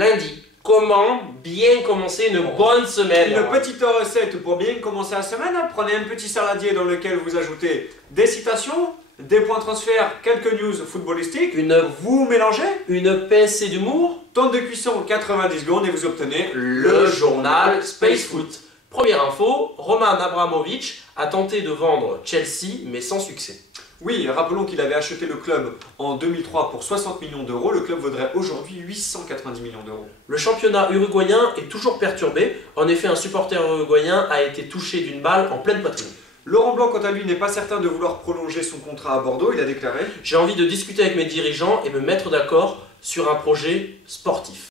Lundi, comment bien commencer une bonne semaine? Une petite recette pour bien commencer la semaine. Prenez un petit saladier dans lequel vous ajoutez des citations, des points transfert, quelques news footballistiques. Vous mélangez. Une pincée d'humour. Temps de cuisson 90 secondes et vous obtenez le journal Space Foot. Première info, Roman Abramovich a tenté de vendre Chelsea mais sans succès. Oui, rappelons qu'il avait acheté le club en 2003 pour 60 millions d'euros. Le club vaudrait aujourd'hui 890 millions d'euros. Le championnat uruguayen est toujours perturbé. En effet, un supporter uruguayen a été touché d'une balle en pleine poitrine. Laurent Blanc, quant à lui, n'est pas certain de vouloir prolonger son contrat à Bordeaux. Il a déclaré « J'ai envie de discuter avec mes dirigeants et me mettre d'accord sur un projet sportif ».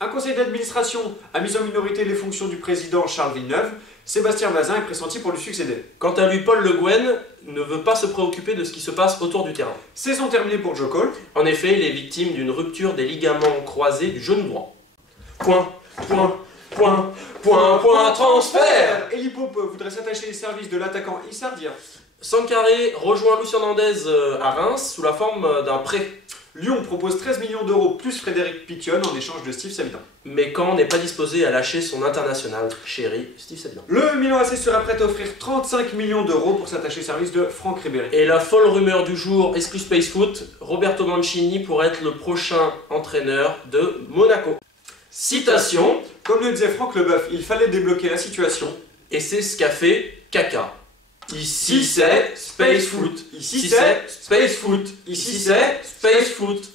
Un conseil d'administration a mis en minorité les fonctions du président Charles Villeneuve. Sébastien Bazin est pressenti pour lui succéder. Quant à lui, Paul Le Guen ne veut pas se préoccuper de ce qui se passe autour du terrain. Saison terminée pour Joe Cole. En effet, il est victime d'une rupture des ligaments croisés du genou droit. Point, transfert. Eli Pope voudrait s'attacher les services de l'attaquant Issardia. Sankaré rejoint Luis Hernandez à Reims sous la forme d'un prêt. Lyon propose 13 millions d'euros plus Frédéric Piquion en échange de Steve Savidan. Mais Caen n'est pas disposé à lâcher son international chéri Steve Savidan. Le Milan AC serait prêt à offrir 35 millions d'euros pour s'attacher service de Franck Ribéry. Et la folle rumeur du jour, exclu Space Foot, Roberto Mancini pourrait être le prochain entraîneur de Monaco. Citation. Comme le disait Franck Leboeuf, il fallait débloquer la situation. Et c'est ce qu'a fait Kaka. Ici c'est Space Foot. Ici c'est Space Foot. Ici c'est Space Foot.